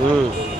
हम्म।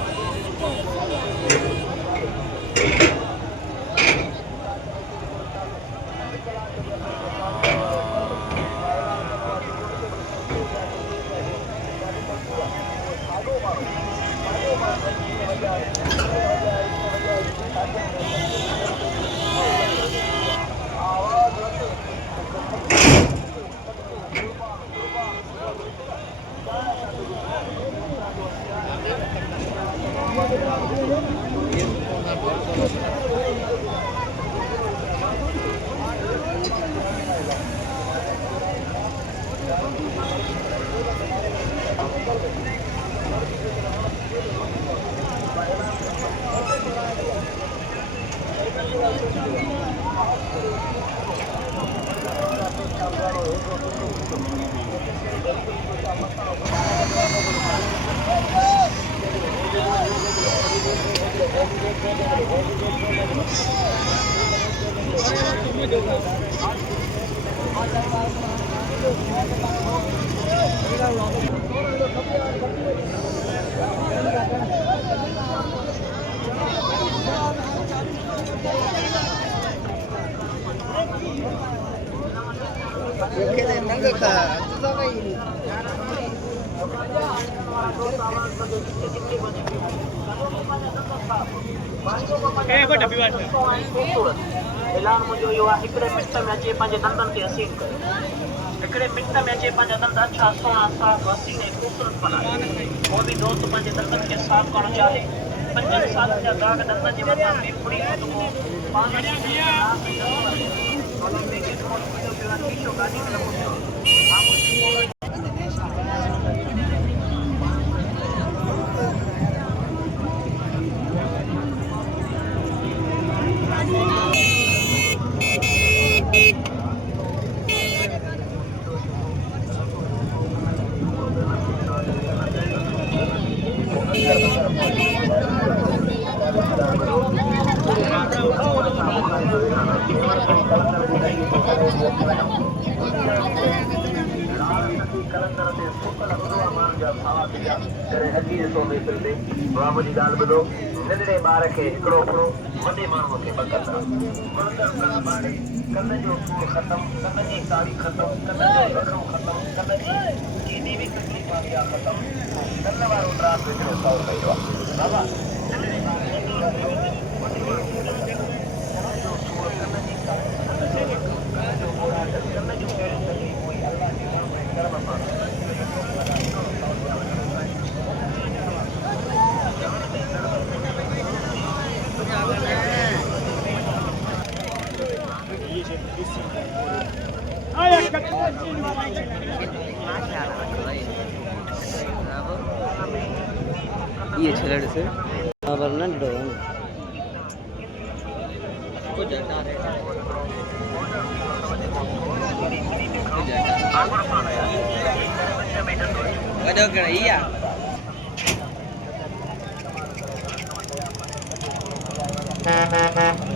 ऐलान मुंहिंजो इहो आहे हिकिड़े मिंट में अचे पंहिंजे दंदनि खे हसीन करे हिकिड़े मिंट में अचे पंहिंजा दंद अछा सुहिणा साफ़ हसीन ऐं ख़ूबसूरत बनाए को बि दोस्त पंहिंजे दंदनि खे साफ़ करणु चाहे 5 सालनि जा दाग़ दंदनि जे मथां ॿिए खुली पाण शीशो गाॾी में लॻो पियो बाबू जी ॻाल्हि ॿुधो नंढड़े ॿार खे हिकिड़ो फुड़ो वॾे माण्हूअ खे ॿ कंदा कन जो सूर ख़तमु कन जी साड़ी ख़तमु कन जो ज़ख़्म ख़तमु कन जी केॾी बि तकलीफ़ आहे ख़तमु कन वारो ड्राप विझणो सौ कयो आहे बाबा नंढड़े ॿार खे ये छलड़ से वरना डोन वजह क्या है